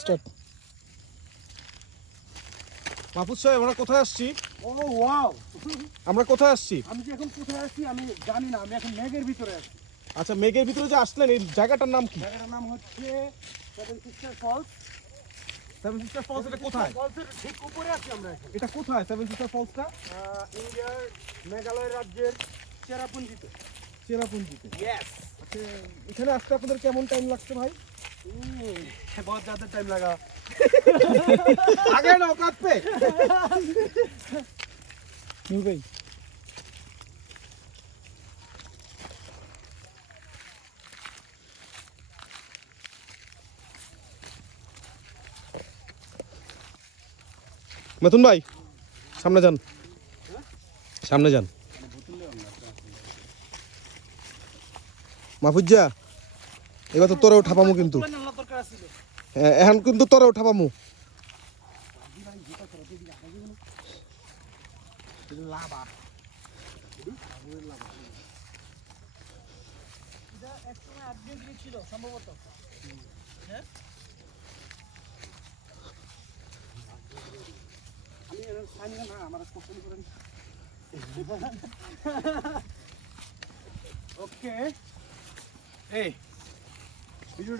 Start. Mahfuz সাহেব, আমরা কোথায় আসছি? ও ওয়াও, আমরা কোথায় আসছি? আমি যে এখন কোথায় আছি আমি জানি না, আমি এখন মেঘের ভিতরে আছি। আচ্ছা, মেঘের ভিতরে যে আসলেন, এই জায়গাটার নাম কি? জায়গাটার নাম হচ্ছে seven sister falls. Seven sister falls. এটা কোথায়? ফলসের ঠিক উপরে আছি আমরা এখন। এটা কোথায় সেভেন সিস্টার ফলসটা? ইন্ডিয়ার মেঘালয় রাজ্যের চেরাপুঞ্জিতে। চেরাপুঞ্জিতে। ইয়েস। আচ্ছা, এখানে আসতে আপনাদের কেমন টাইম লাগছে ভাই? बहुत ज्यादा टाइम लगा। आगे ना औकात पे। क्यों भाई? মিথুন ভাই, সামনে যান, সামনে যান। মাহফুজা, এবার তো তোরে উঠাবামু কিন্তু, এখন কিন্তু তোরে উঠাবামু। Okay. Hey, video